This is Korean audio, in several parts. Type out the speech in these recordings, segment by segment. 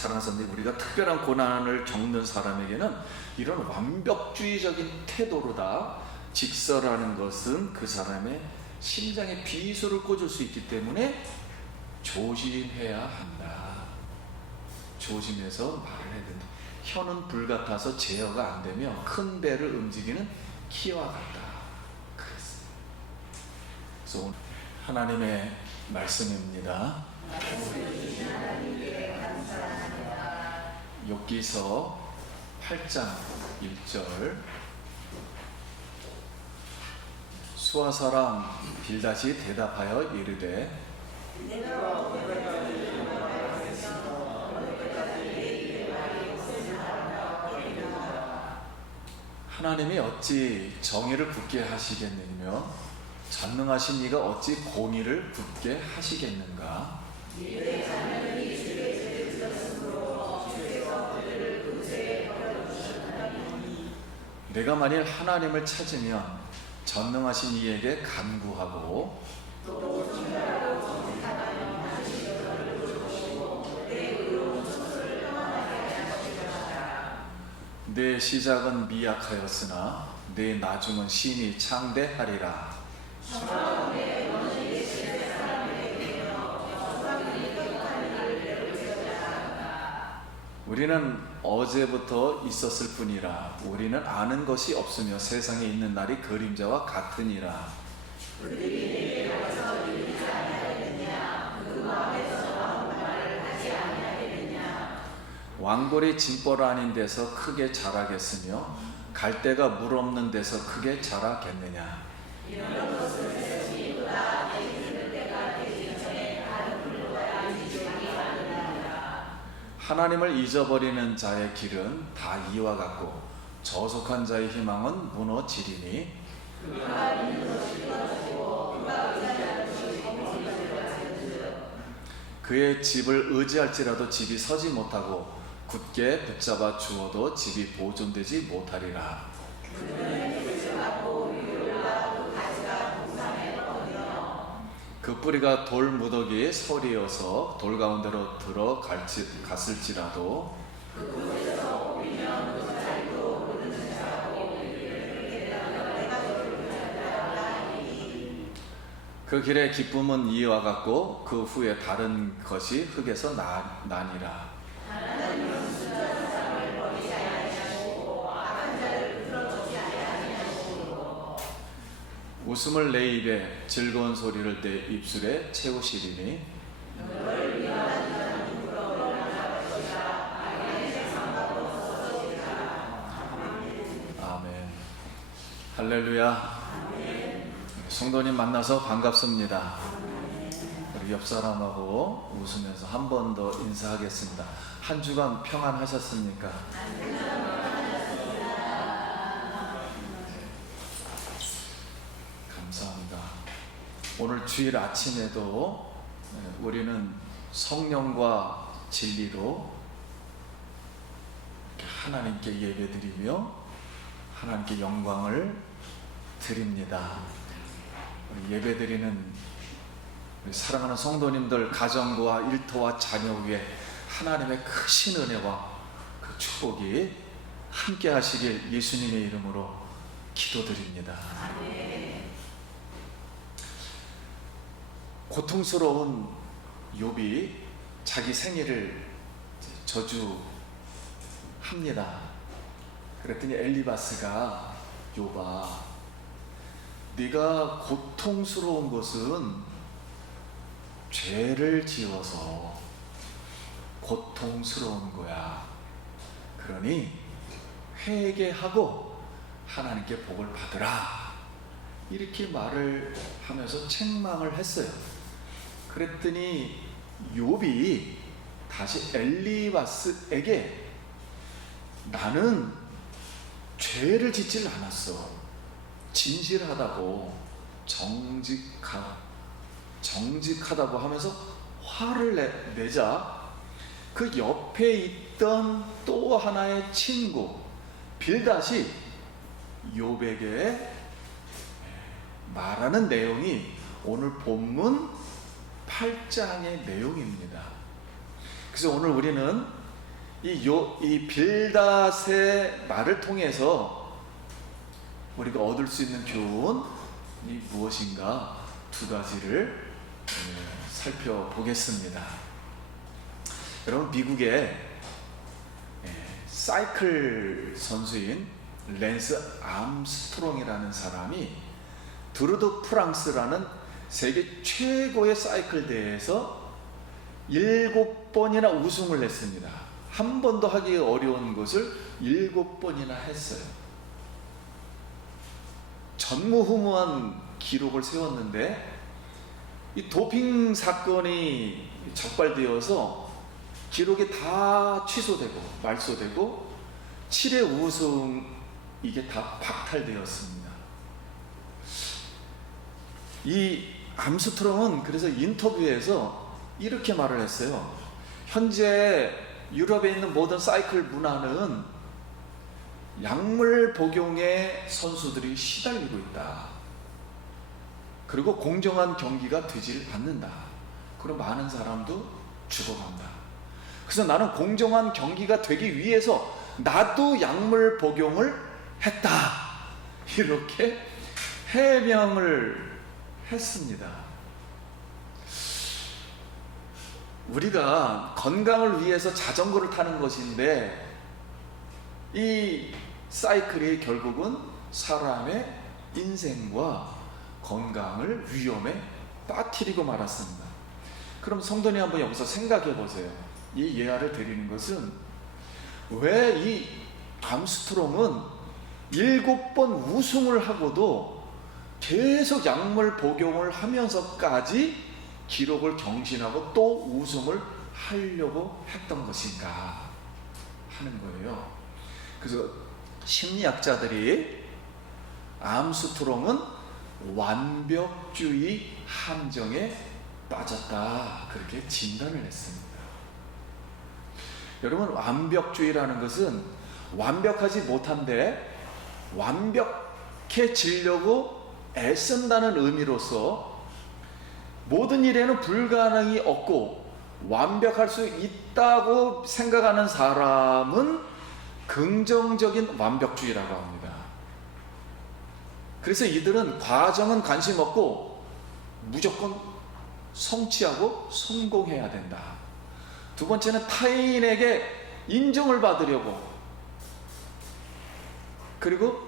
사랑하는 사람들이 우리가 특별한 고난을 겪는 사람에게는 이런 완벽주의적인 태도로 다 직설하는 것은 그 사람의 심장에 비수를 꽂을 수 있기 때문에 조심해야 한다. 조심해서 말을 해야 된다. 혀는 불 같아서 제어가 안 되며 큰 배를 움직이는 키와 같다. 그래서 오늘 하나님의 말씀입니다. 욥기서 8장 1절. 수아 사람 빌닷이 대답하여 이르되 하나님이 어찌 정의를 굳게 하시겠느냐, 전능하신 이가 어찌 공의를 굳게 하시겠는가. 내가 만일 하나님을 찾으면 전능하신 이에게 간구하고 내 시작은 미약하였으나 내 나중은 신이 창대하리라. 우리는 어제부터 있었을 뿐이라. 우리는 아는 것이 없으며 세상에 있는 날이 그림자와 같으니라. 왕골이 짐벌 아닌 데서 크게 자라겠으며 갈대가 물 없는 데서 크게 자라겠느냐. 하나님을 잊어버리는 자의 길은 다 이와 같고 저속한 자의 희망은 무너지리니 그의 집을 의지할지라도 집이 서지 못하고 굳게 붙잡아 주어도 집이 보존되지 못하리라. 그 뿌리가 돌 무더기에 서리어서 돌 가운데로 들어갔을지라도 그 길의 기쁨은 이와 같고 그 후에 다른 것이 흙에서 나니라. 웃음을 내 입에 즐거운 소리를 내 입술에 채우시리니 아멘. 할렐루야. 성도님 만나서 반갑습니다. 우리 옆 사람하고 웃으면서 한 번 더 인사하겠습니다. 한 주간 평안하셨습니까? 감사합니다. 오늘 주일 아침에도 우리는 성령과 진리로 하나님께 예배드리며 하나님께 영광을 드립니다. 우리 예배드리는 우리 사랑하는 성도님들 가정과 일터와 자녀 위에 하나님의 크신 은혜와 그 축복이 함께 하시길 예수님의 이름으로 기도드립니다. 고통스러운 욥이 자기 생일을 저주합니다. 그랬더니 엘리바스가 욥아, 네가 고통스러운 것은 죄를 지어서 고통스러운 거야. 그러니 회개하고 하나님께 복을 받으라. 이렇게 말을 하면서 책망을 했어요. 그랬더니 욥이 다시 엘리바스에게 나는 죄를 짓질 않았어. 진실하다고 정직하다고 하면서 화를 내자 그 옆에 있던 또 하나의 친구 빌닷이 욥에게 말하는 내용이 오늘 본문 8장의 내용입니다. 그래서 오늘 우리는 이 빌닷의 말을 통해서 우리가 얻을 수 있는 교훈이 무엇인가 두 가지를 살펴보겠습니다. 여러분, 미국의 사이클 선수인 랜스 암스트롱이라는 사람이 두르드 프랑스라는 세계 최고의 사이클 대회에서 7번이나 우승을 했습니다. 한 번도 하기 어려운 것을 7번이나 했어요. 전무후무한 기록을 세웠는데 이 도핑 사건이 적발되어서 기록이 다 취소되고 말소되고 7회 우승 이게 다 박탈되었습니다. 이 암스트롱은 그래서 인터뷰에서 이렇게 말을 했어요. 현재 유럽에 있는 모든 사이클 문화는 약물 복용에 선수들이 시달리고 있다. 그리고 공정한 경기가 되질 않는다. 그리고 많은 사람도 죽어간다. 그래서 나는 공정한 경기가 되기 위해서 나도 약물 복용을 했다. 이렇게 해명을 했습니다. 우리가 건강을 위해서 자전거를 타는 것인데 이 사이클이 결국은 사람의 인생과 건강을 위험에 빠뜨리고 말았습니다. 그럼 성도님 한번 여기서 생각해 보세요. 이 예화를 드리는 것은 왜 이 암스트롱은 7번 우승을 하고도 계속 약물 복용을 하면서까지 기록을 경신하고 또 우승을 하려고 했던 것인가 하는 거예요. 그래서 심리학자들이 암스트롱은 완벽주의 함정에 빠졌다 그렇게 진단을 했습니다. 여러분, 완벽주의라는 것은 완벽하지 못한데 완벽해지려고 애쓴다는 의미로서 모든 일에는 불가능이 없고 완벽할 수 있다고 생각하는 사람은 긍정적인 완벽주의라고 합니다. 그래서 이들은 과정은 관심 없고 무조건 성취하고 성공해야 된다. 두 번째는 타인에게 인정을 받으려고, 그리고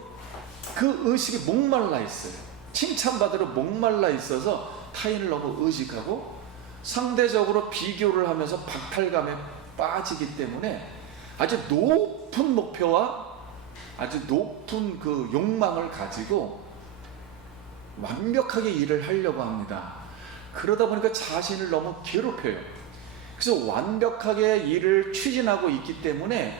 그 의식이 목말라 있어요. 칭찬받으려 목말라 있어서 타인을 너무 의식하고 상대적으로 비교를 하면서 박탈감에 빠지기 때문에 아주 높은 목표와 아주 높은 그 욕망을 가지고 완벽하게 일을 하려고 합니다. 그러다 보니까 자신을 너무 괴롭혀요. 그래서 완벽하게 일을 추진하고 있기 때문에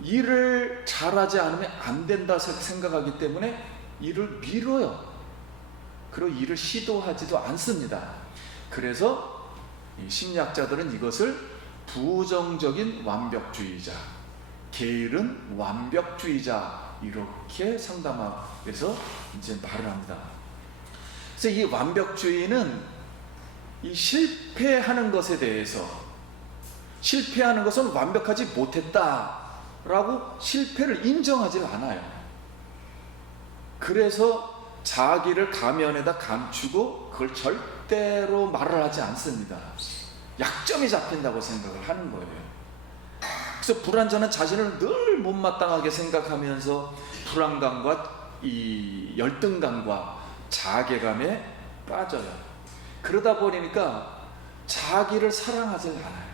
일을 잘하지 않으면 안 된다 생각하기 때문에 일을 미뤄요. 그리고 일을 시도하지도 않습니다. 그래서 이 심리학자들은 이것을 부정적인 완벽주의자, 게으른 완벽주의자 이렇게 상담하면서 이제 말을 합니다. 그래서 이 완벽주의는 이 실패하는 것에 대해서, 실패하는 것은 완벽하지 못했다라고 실패를 인정하지 않아요. 그래서 자기를 가면에다 감추고 그걸 절대로 말을 하지 않습니다. 약점이 잡힌다고 생각을 하는 거예요. 그래서 불완전한 자신을 늘 못마땅하게 생각하면서 불안감과 이 열등감과 자괴감에 빠져요. 그러다 보니까 자기를 사랑하지 않아요.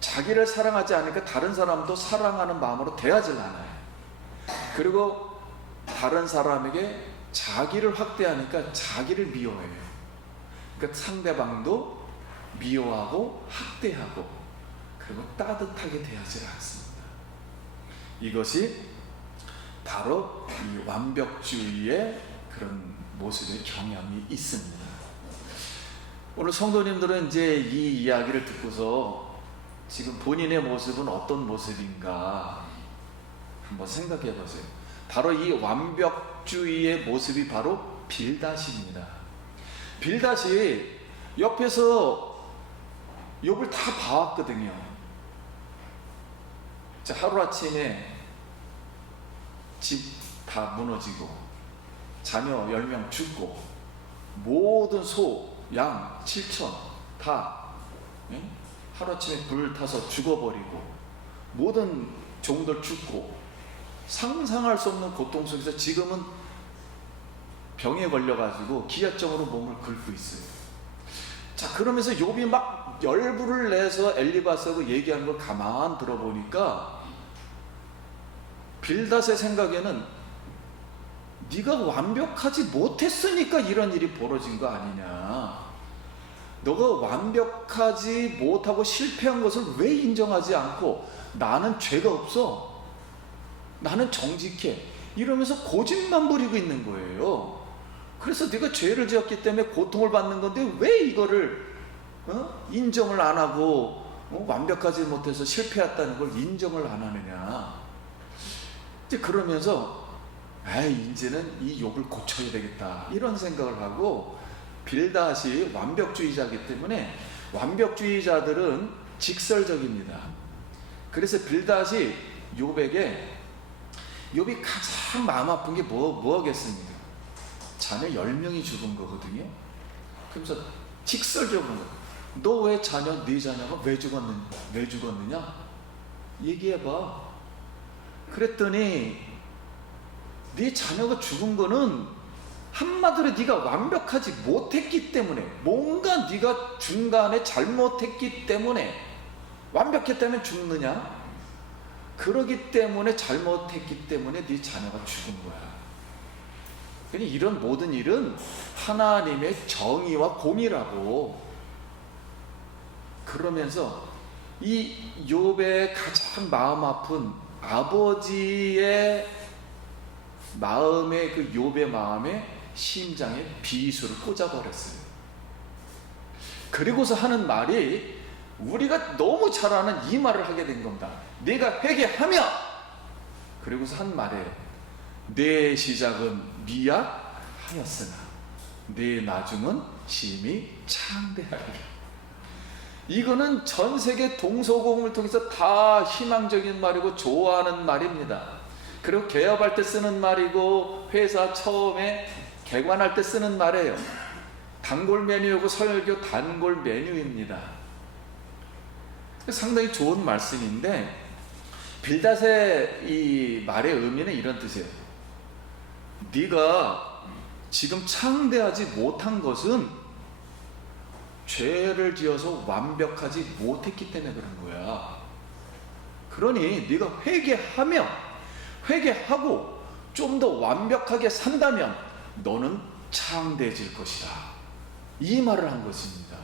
자기를 사랑하지 않으니까 다른 사람도 사랑하는 마음으로 대하지 않아요. 그리고 다른 사람에게 자기를 확대하니까 자기를 미워해요. 그러니까 상대방도 미워하고 학대하고 그리고 따뜻하게 대하지 않습니다. 이것이 바로 이 완벽주의의 그런 모습의 경향이 있습니다. 오늘 성도님들은 이제 이 이야기를 듣고서 지금 본인의 모습은 어떤 모습인가 한번 생각해 보세요. 바로 이 완벽주의의 모습이 바로 빌닷입니다. 빌닷이 옆에서 욥을 다 봐왔거든요. 자, 하루아침에 집 다 무너지고 자녀 10명 죽고 모든 소, 양 7천 다 하루아침에 불 타서 죽어버리고 모든 종들 죽고 상상할 수 없는 고통 속에서 지금은 병에 걸려가지고 기아증으로 몸을 긁고 있어요. 자, 그러면서 욥이 막 열불을 내서 엘리바스하고 얘기하는 걸 가만 들어보니까 빌닷의 생각에는 네가 완벽하지 못했으니까 이런 일이 벌어진 거 아니냐. 너가 완벽하지 못하고 실패한 것을 왜 인정하지 않고 나는 죄가 없어, 나는 정직해 이러면서 고집만 부리고 있는 거예요. 그래서 네가 죄를 지었기 때문에 고통을 받는 건데 왜 이거를 인정을 안 하고 완벽하지 못해서 실패했다는 걸 인정을 안 하느냐. 이제 그러면서 이제는 이 욥을 고쳐야 되겠다 이런 생각을 하고, 빌닷이 완벽주의자이기 때문에 완벽주의자들은 직설적입니다. 그래서 빌닷이 욥에게, 욥이 가장 마음 아픈 게 뭐겠습니까? 자녀 10명이 죽은 거거든요. 그러면서 직설적으로 너 왜 네 자녀가 왜 죽었느냐? 얘기해봐. 그랬더니 네 자녀가 죽은 거는 한마디로 네가 완벽하지 못했기 때문에, 뭔가 네가 중간에 잘못했기 때문에, 완벽했다면 죽느냐? 그러기 때문에, 잘못했기 때문에 네 자녀가 죽은 거야. 그러니 이런 모든 일은 하나님의 정의와 공의라고. 그러면서 이 욥의 가장 마음 아픈 아버지의 마음에, 그 욥의 마음에, 심장에 비수를 꽂아버렸어요. 그리고서 하는 말이 우리가 너무 잘 아는 이 말을 하게 된 겁니다. 내가 회개하며, 그리고서 한 말에 내 시작은 미약하였으나 내 나중은 심히 창대하리라. 이거는 전 세계 동서고금을 통해서 다 희망적인 말이고 좋아하는 말입니다. 그리고 개업할 때 쓰는 말이고 회사 처음에 개관할 때 쓰는 말이에요. 단골 메뉴고 설교 단골 메뉴입니다. 상당히 좋은 말씀인데, 빌닷의 이 말의 의미는 이런 뜻이에요. 네가 지금 창대하지 못한 것은 죄를 지어서 완벽하지 못했기 때문에 그런 거야. 그러니 네가 회개하고 좀 더 완벽하게 산다면 너는 창대해질 것이다. 이 말을 한 것입니다.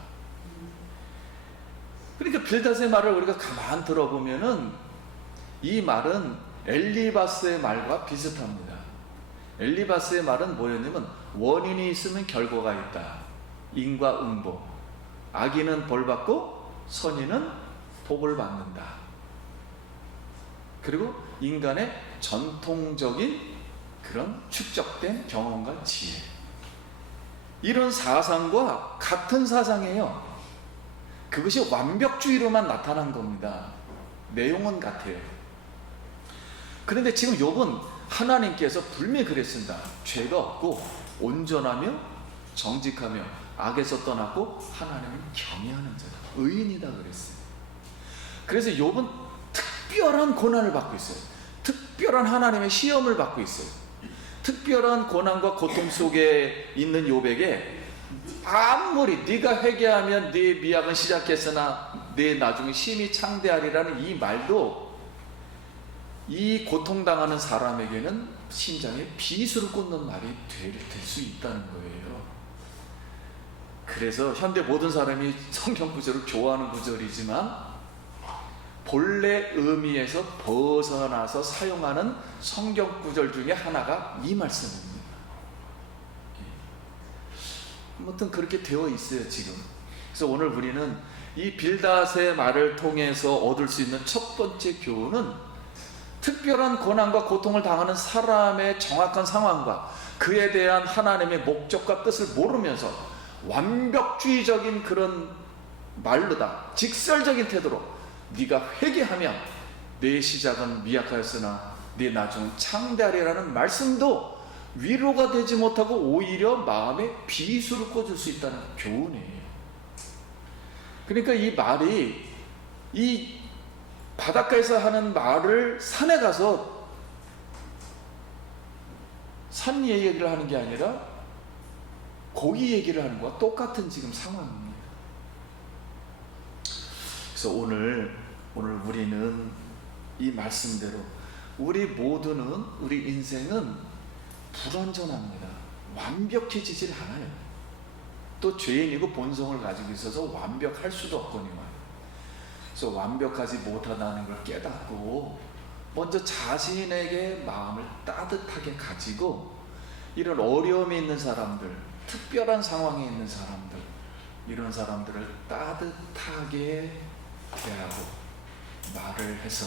그러니까 빌닷의 말을 우리가 가만 들어보면은 이 말은 엘리바스의 말과 비슷합니다. 엘리바스의 말은 뭐였냐면, 원인이 있으면 결과가 있다. 인과응보. 악인은 벌받고 선인은 복을 받는다. 그리고 인간의 전통적인 그런 축적된 경험과 지혜, 이런 사상과 같은 사상이에요. 그것이 완벽주의로만 나타난 겁니다. 내용은 같아요. 그런데 지금 욥은 하나님께서 분명히 그랬습니다. 죄가 없고 온전하며 정직하며 악에서 떠났고 하나님을 경외하는 자다, 의인이다 그랬어요. 그래서 욥은 특별한 고난을 받고 있어요. 특별한 하나님의 시험을 받고 있어요. 특별한 고난과 고통 속에 있는 욥에게 아무리 네가 회개하면 네 미학은 시작했으나 네 나중에 심히 창대하리라는 이 말도 이 고통당하는 사람에게는 심장에 비수를 꽂는 말이 될 수 있다는 거예요. 그래서 현대 모든 사람이 성경 구절을 좋아하는 구절이지만 본래 의미에서 벗어나서 사용하는 성경 구절 중에 하나가 이 말씀입니다. 아무튼 그렇게 되어 있어요 지금. 그래서 오늘 우리는 이 빌닷의 말을 통해서 얻을 수 있는 첫 번째 교훈은, 특별한 고난과 고통을 당하는 사람의 정확한 상황과 그에 대한 하나님의 목적과 뜻을 모르면서 완벽주의적인 그런 말로다, 직설적인 태도로 네가 회개하면 내 시작은 미약하였으나 내 나중은 창대하리라는 말씀도 위로가 되지 못하고 오히려 마음에 비수를 꽂을 수 있다는 교훈이에요. 그러니까 이 말이, 이 바닷가에서 하는 말을 산에 가서 산 얘기를 하는 게 아니라 고기 얘기를 하는 것과 똑같은 지금 상황입니다. 그래서 오늘 우리는 이 말씀대로 우리 모두는, 우리 인생은 불완전합니다. 완벽해지질 않아요. 또 죄인이고 본성을 가지고 있어서 완벽할 수도 없거니와. 그래서 완벽하지 못하다는 걸 깨닫고 먼저 자신에게 마음을 따뜻하게 가지고 이런 어려움이 있는 사람들, 특별한 상황에 있는 사람들, 이런 사람들을 따뜻하게 대하고 말을 해서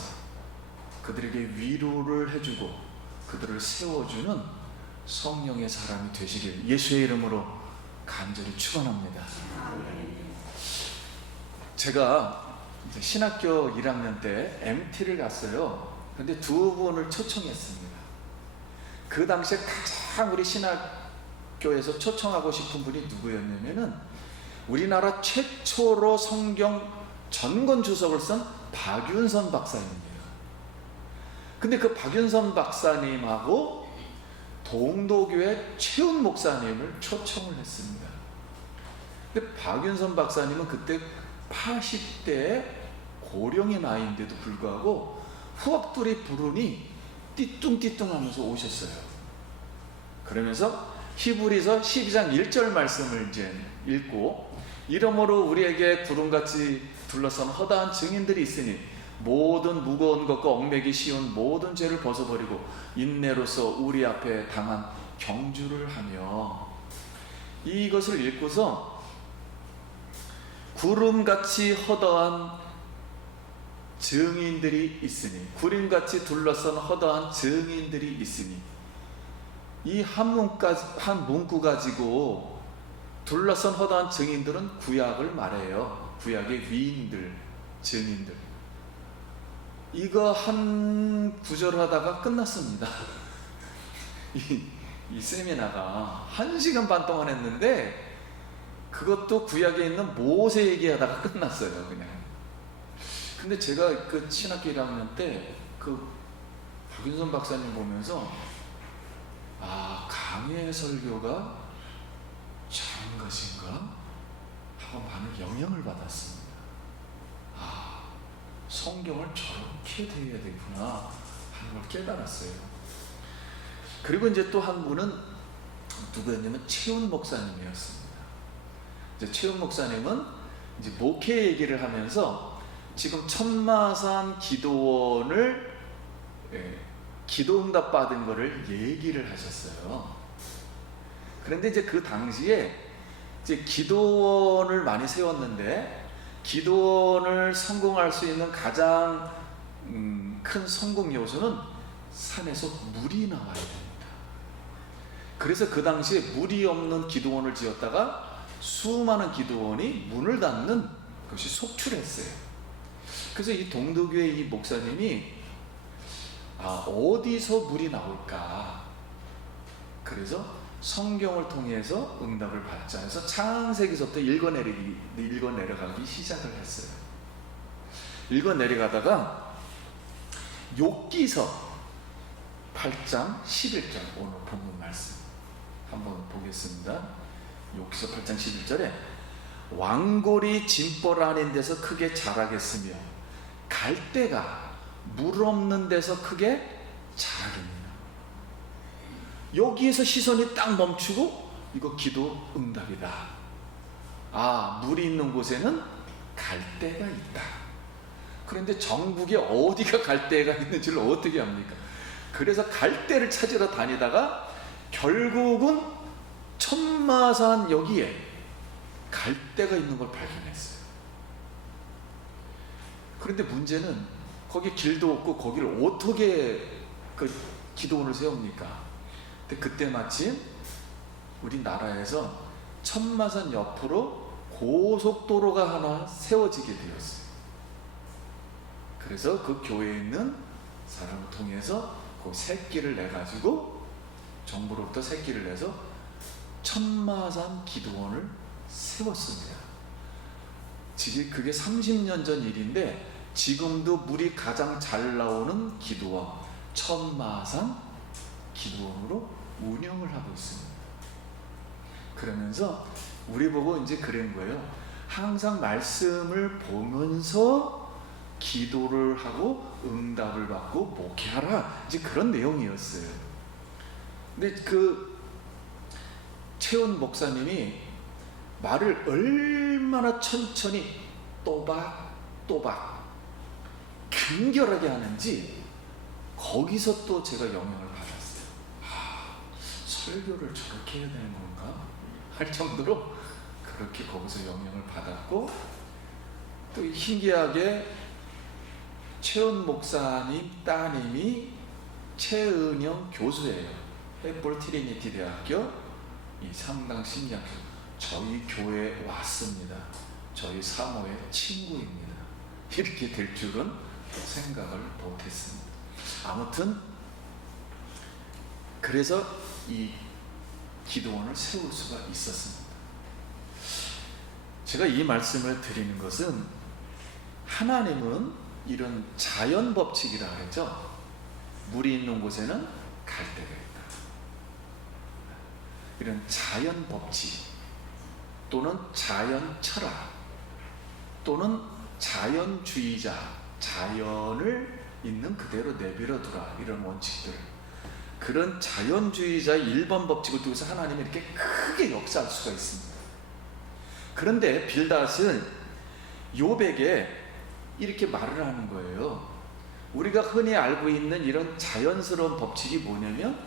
그들에게 위로를 해주고 그들을 세워주는 성령의 사람이 되시길 예수의 이름으로 간절히 축원합니다. 제가 이제 신학교 1학년 때 MT를 갔어요. 근데 두 분을 초청했습니다. 그 당시에 가장 우리 신학교에서 초청하고 싶은 분이 누구였냐면은 우리나라 최초로 성경 전권 주석을 쓴 박윤선 박사님이에요. 근데 그 박윤선 박사님하고 동도교회 최훈 목사님을 초청을 했습니다. 근데 박윤선 박사님은 그때 80대 고령의 나이인데도 불구하고 후학들이 부르니 띠뚱띠뚱하면서 오셨어요. 그러면서 히브리서 12장 1절 말씀을 이제 읽고, 이러므로 우리에게 구름같이 둘러싼 허다한 증인들이 있으니 모든 무거운 것과 얽매기 쉬운 모든 죄를 벗어버리고 인내로서 우리 앞에 당한 경주를 하며, 이것을 읽고서 구름같이 허다한 증인들이 있으니, 구름같이 둘러싼 허다한 증인들이 있으니, 이 한 문구 가지고 둘러싼 허다한 증인들은 구약을 말해요. 구약의 위인들, 증인들. 이거 한 구절 하다가 끝났습니다. 이 세미나가 1시간 반 동안 했는데 그것도 구약에 있는 모세 얘기하다가 끝났어요, 그냥. 근데 제가 그 신학교 1학년 때 그 박윤선 박사님 보면서 강의 설교가 저런 것인가? 하고 많은 영향을 받았습니다. 성경을 저렇게 대해야 되구나 하는 걸 깨달았어요. 그리고 이제 또 한 분은 누구였냐면 최훈 목사님이었습니다. 이제 최훈 목사님은 이제 목회 얘기를 하면서 지금 천마산 기도원을 기도응답 받은 거를 얘기를 하셨어요. 그런데 이제 그 당시에 이제 기도원을 많이 세웠는데, 기도원을 성공할 수 있는 가장 큰 성공 요소는 산에서 물이 나와야 됩니다. 그래서 그 당시에 물이 없는 기도원을 지었다가 수많은 기도원이 문을 닫는 것이 속출했어요. 그래서 이 동도교회 이 목사님이 어디서 물이 나올까? 그래서 성경을 통해서 응답을 받자 해서 창세기서부터 읽어내려가기 시작을 했어요. 읽어내려가다가 욥기서 8장 11절, 오늘 본문 말씀 한번 보겠습니다. 욥기서 8장 11절에 왕골이 짐벌 아닌 데서 크게 자라겠으며 갈대가 물 없는 데서 크게 자라겠느냐. 여기에서 시선이 딱 멈추고 이거 기도 응답이다. 물이 있는 곳에는 갈대가 있다. 그런데 전국에 어디가 갈대가 있는지를 어떻게 합니까? 그래서 갈대를 찾으러 다니다가 결국은 천마산 여기에 갈대가 있는 걸 발견했어요. 그런데 문제는 거기 길도 없고 거기를 어떻게 그 기도원을 세웁니까? 근데 그때 마침 우리나라에서 천마산 옆으로 고속도로가 하나 세워지게 되었어요. 그래서 그 교회에 있는 사람을 통해서 그 새끼를 내가지고 정부로부터 새끼를 내서 천마산 기도원을 세웠습니다. 지금 그게 30년 전 일인데 지금도 물이 가장 잘 나오는 기도원 천마산 기도원으로 운영을 하고 있습니다. 그러면서 우리 보고 이제 그런 거예요. 항상 말씀을 보면서 기도를 하고 응답을 받고 목회하라, 이제 그런 내용이었어요. 근데 그 최원 목사님이 말을 얼마나 천천히 또박또박 간결하게 하는지 거기서 또 제가 영향을 받았어요. 설교를 저렇게 해야 되는 건가? 할 정도로 그렇게 거기서 영향을 받았고, 또 신기하게 최은 목사님 따님이 최은영 교수예요. 햇볼 트리니티 대학교 이 상당 신기한 교수. 저희 교회에 왔습니다. 저희 사모의 친구입니다. 이렇게 될 줄은 생각을 못했습니다. 아무튼 그래서 이 기도원을 세울 수가 있었습니다. 제가 이 말씀을 드리는 것은 하나님은 이런 자연 법칙이라 했죠. 물이 있는 곳에는 갈대가 있다. 이런 자연 법칙 또는 자연 철학 또는 자연주의자, 자연을 있는 그대로 내버려두라, 이런 원칙들, 그런 자연주의자의 1번 법칙을 두고서 하나님이 이렇게 크게 역사할 수가 있습니다. 그런데 빌닷은 욥에게 이렇게 말을 하는 거예요. 우리가 흔히 알고 있는 이런 자연스러운 법칙이 뭐냐면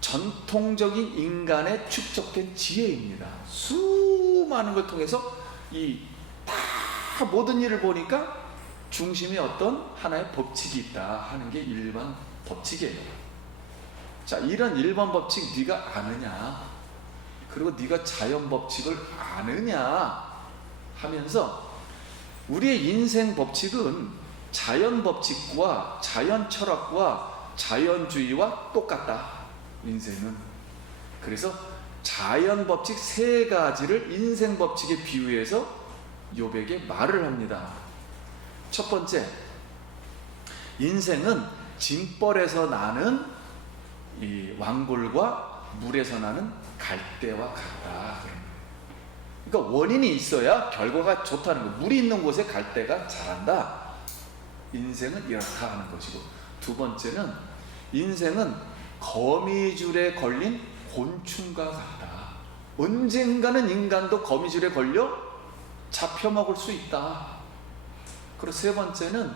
전통적인 인간의 축적된 지혜입니다. 수많은 걸 통해서 다 모든 일을 보니까 중심에 어떤 하나의 법칙이 있다 하는 게 일반 법칙이에요. 자, 이런 일반 법칙 네가 아느냐, 그리고 네가 자연 법칙을 아느냐 하면서 우리의 인생 법칙은 자연 법칙과 자연 철학과 자연주의와 똑같다. 인생은. 그래서 자연 법칙 3가지를 인생 법칙에 비유해서 욥에게 말을 합니다. 첫 번째, 인생은 짐벌에서 나는 이 왕골과 물에서 나는 갈대와 같다. 그러니까 원인이 있어야 결과가 좋다는 거. 물이 있는 곳에 갈대가 자란다. 인생은 이렇다 하는 것이고, 두 번째는 인생은 거미줄에 걸린 곤충과 같다. 언젠가는 인간도 거미줄에 걸려 잡혀먹을 수 있다. 그리고 세 번째는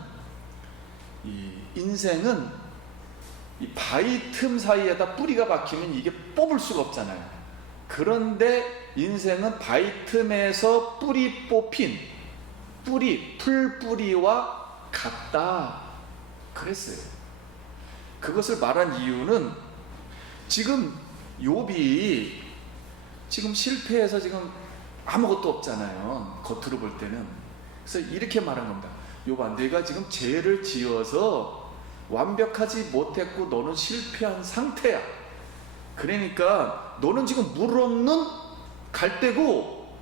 이 인생은 이 바위 틈 사이에다 뿌리가 박히면 이게 뽑을 수가 없잖아요. 그런데 인생은 바위 틈에서 뿌리 뽑힌 풀뿌리와 같다 그랬어요. 그것을 말한 이유는 지금 욥이 지금 실패해서 지금 아무것도 없잖아요. 겉으로 볼 때는. 그래서 이렇게 말한 겁니다. 욥아, 내가 지금 죄를 지어서 완벽하지 못했고 너는 실패한 상태야. 그러니까 너는 지금 물 없는 갈대고,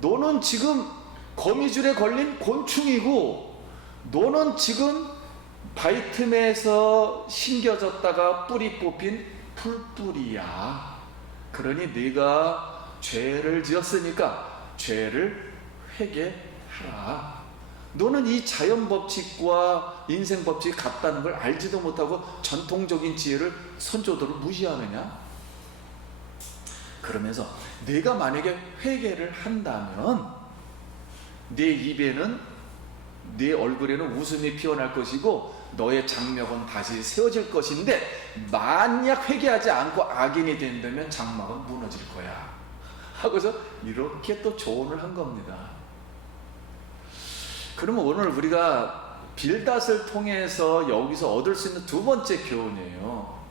너는 지금 거미줄에 걸린 곤충이고, 너는 지금 바위 틈에서 심겨졌다가 뿌리 뽑힌 풀뿌리야. 그러니 네가 죄를 지었으니까 죄를 회개하라. 너는 이 자연 법칙과 인생 법칙이 같다는 걸 알지도 못하고 전통적인 지혜를 선조들을 무시하느냐? 그러면서 네가 만약에 회개를 한다면 네 입에는, 네 얼굴에는 웃음이 피어날 것이고 너의 장막은 다시 세워질 것인데, 만약 회개하지 않고 악인이 된다면 장막은 무너질 거야 하고서 이렇게 또 조언을 한 겁니다. 그러면 오늘 우리가 빌닷을 통해서 여기서 얻을 수 있는 두 번째 교훈이에요.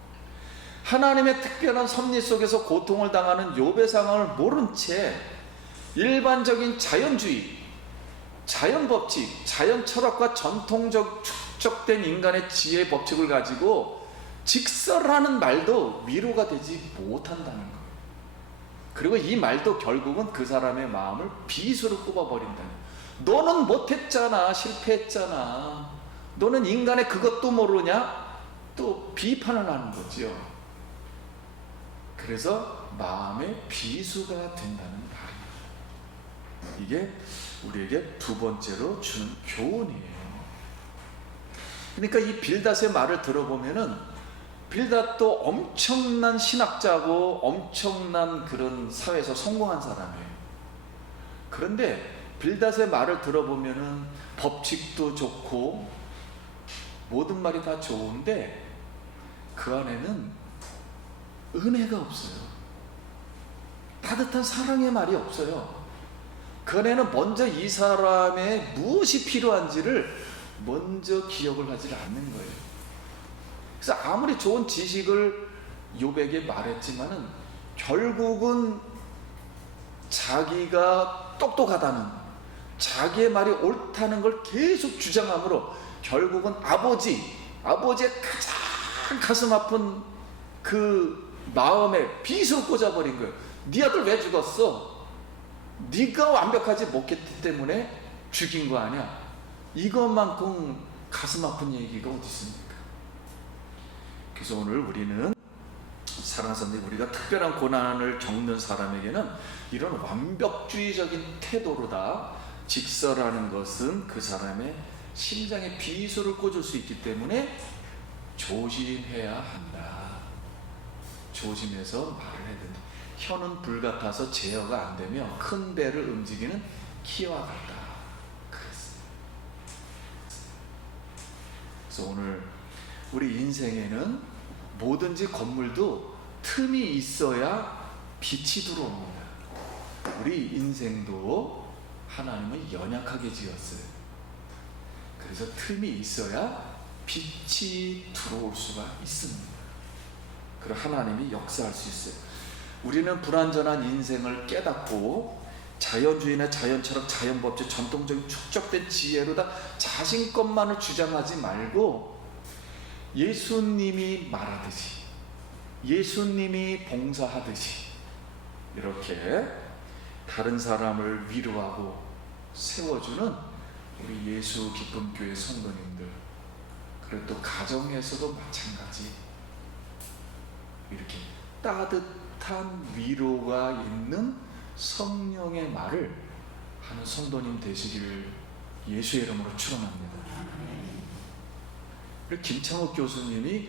하나님의 특별한 섭리 속에서 고통을 당하는 욥의 상황을 모른 채 일반적인 자연주의, 자연 법칙, 자연 철학과 전통적 축적된 인간의 지혜 법칙을 가지고 직설하는 말도 위로가 되지 못한다는 거예요. 그리고 이 말도 결국은 그 사람의 마음을 빗으로 꼽아버린다는 거예요. 너는 못했잖아, 실패했잖아, 너는 인간의 그것도 모르냐, 또 비판을 하는 거죠. 그래서 마음의 비수가 된다는 말이에요. 이게 우리에게 두 번째로 주는 교훈이에요. 그러니까 이 빌닷의 말을 들어보면은, 빌닷도 엄청난 신학자고 엄청난 그런 사회에서 성공한 사람이에요. 그런데 빌닷의 말을 들어보면은 법칙도 좋고 모든 말이 다 좋은데 그 안에는 은혜가 없어요. 따뜻한 사랑의 말이 없어요. 그 안에는 먼저 이 사람의 무엇이 필요한지를 먼저 기억을 하지 않는 거예요. 그래서 아무리 좋은 지식을 욥에게 말했지만은 결국은 자기가 똑똑하다는, 자기의 말이 옳다는 걸 계속 주장함으로 결국은 아버지의 가장 가슴 아픈 그 마음에 빗으로 꽂아버린 거예요. 네 아들 왜 죽었어? 네가 완벽하지 못했기 때문에 죽인 거 아니야? 이것만큼 가슴 아픈 얘기가 어디 있습니까? 그래서 오늘 우리는 사랑하는 성도님, 우리가 특별한 고난을 겪는 사람에게는 이런 완벽주의적인 태도로다 직설하는 것은 그 사람의 심장에 비수를 꽂을 수 있기 때문에 조심해야 한다. 조심해서 말을 해야 된다. 혀는 불 같아서 제어가 안 되며 큰 배를 움직이는 키와 같다. 그랬어요. 그래서 오늘 우리 인생에는 뭐든지 건물도 틈이 있어야 빛이 들어옵니다. 우리 인생도 하나님은 연약하게 지었어요. 그래서 틈이 있어야 빛이 들어올 수가 있습니다. 그리고 하나님이 역사할 수 있어요. 우리는 불완전한 인생을 깨닫고 자연주의나 자연철학, 자연법칙, 전통적인 축적된 지혜로다 자신 것만을 주장하지 말고 예수님이 말하듯이, 예수님이 봉사하듯이 이렇게 다른 사람을 위로하고 세워주는 우리 예수 기쁨 교회 성도님들, 그리고 또 가정에서도 마찬가지 이렇게 따뜻한 위로가 있는 성령의 말을 하는 성도님 되시기를 예수의 이름으로 축원합니다. 김창욱 교수님이,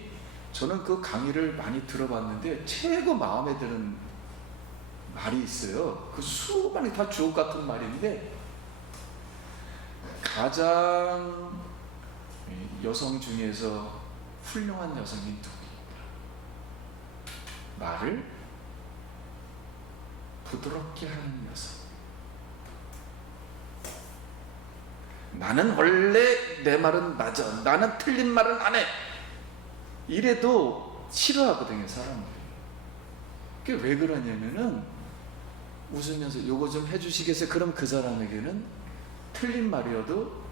저는 그 강의를 많이 들어봤는데 최고 마음에 드는 말이 있어요. 그 수많이 다 주옥 같은 말인데, 가장 여성 중에서 훌륭한 여성이 누구입니까? 말을 부드럽게 하는 여성. 나는 원래 내 말은 맞아, 나는 틀린 말은 안 해, 이래도 싫어하거든요, 사람들이. 그게 왜 그러냐면은 웃으면서 요거 좀 해주시겠어요? 그럼 그 사람에게는 틀린 말이어도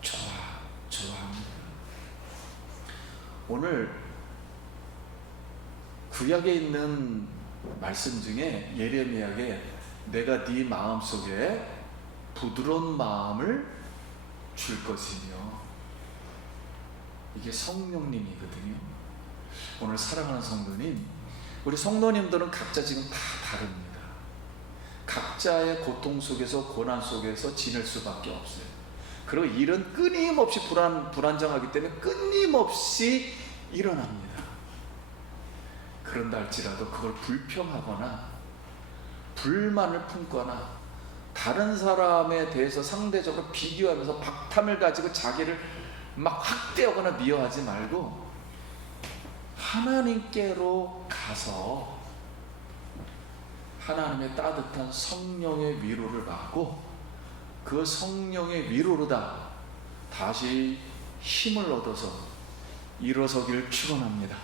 좋아합니다. 오늘 구약에 있는 말씀 중에 예레미야에 내가 네 마음속에 부드러운 마음을 줄 것이며, 이게 성령님이거든요. 오늘 사랑하는 성도님, 우리 성도님들은 각자 지금 다 다릅니다. 각자의 고통 속에서, 고난 속에서 지낼 수밖에 없어요. 그리고 일은 끊임없이 불안정하기 때문에 끊임없이 일어납니다. 그런다 할지라도 그걸 불평하거나 불만을 품거나 다른 사람에 대해서 상대적으로 비교하면서 박탐을 가지고 자기를 막 학대하거나 미워하지 말고 하나님께로 가서 하나님의 따뜻한 성령의 위로를 받고 그 성령의 위로로다 다시 힘을 얻어서 일어서기를 축원합니다.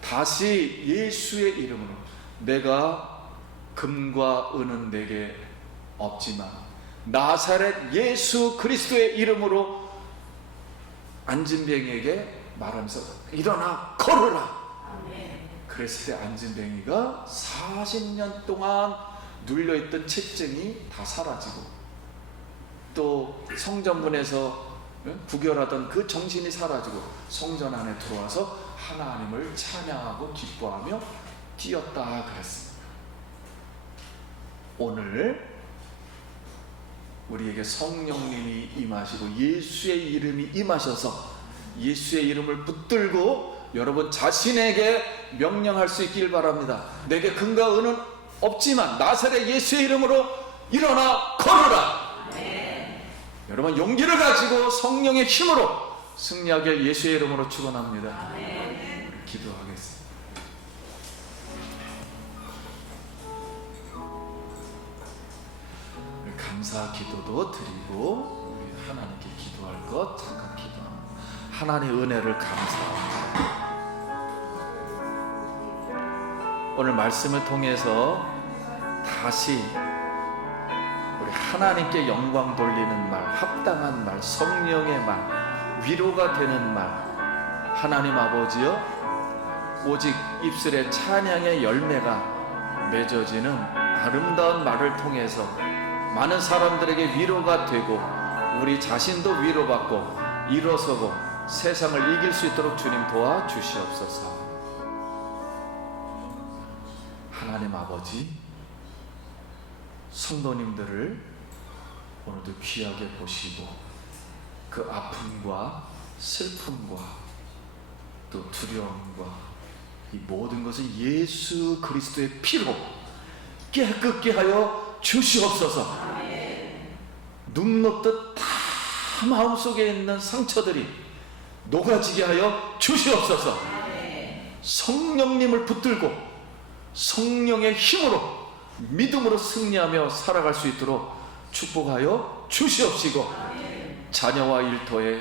다시 예수의 이름으로, 내가 금과 은은 내게 없지만 나사렛 예수 그리스도의 이름으로 안진뱅이에게 말하면서 일어나 걸으라. 그랬을 때 안진뱅이가 40년 동안 눌려있던 체증이 다 사라지고, 또 성전문에서 구결하던 그 정신이 사라지고 성전 안에 들어와서 하나님을 찬양하고 기뻐하며 뛰었다 그랬습니다. 오늘 우리에게 성령님이 임하시고 예수의 이름이 임하셔서 예수의 이름을 붙들고 여러분 자신에게 명령할 수 있길 바랍니다. 내게 근거와 은은 없지만 나사렛 예수의 이름으로 일어나 걸으라. 네. 여러분 용기를 가지고 성령의 힘으로 승리하길 예수의 이름으로 축원합니다. 네. 기도하겠습니다. 감사 기도도 드리고 우리 하나님께 기도할 것 잠깐 기도합니다. 하나님의 은혜를 감사합니다. 오늘 말씀을 통해서 다시 우리 하나님께 영광 돌리는 말, 합당한 말, 성령의 말, 위로가 되는 말, 하나님 아버지여, 오직 입술에 찬양의 열매가 맺어지는 아름다운 말을 통해서 많은 사람들에게 위로가 되고 우리 자신도 위로받고 일어서고 세상을 이길 수 있도록 주님 도와주시옵소서. 하나님 아버지, 성도님들을 오늘도 귀하게 보시고 그 아픔과 슬픔과 또 두려움과 이 모든 것을 예수 그리스도의 피로 깨끗게 하여 주시옵소서. 눈 녹듯 다 마음속에 있는 상처들이 녹아지게 하여 주시옵소서. 성령님을 붙들고 성령의 힘으로 믿음으로 승리하며 살아갈 수 있도록 축복하여 주시옵시고 자녀와 일터에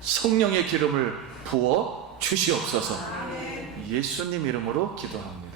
성령의 기름을 부어 주시옵소서. 예수님 이름으로 기도합니다.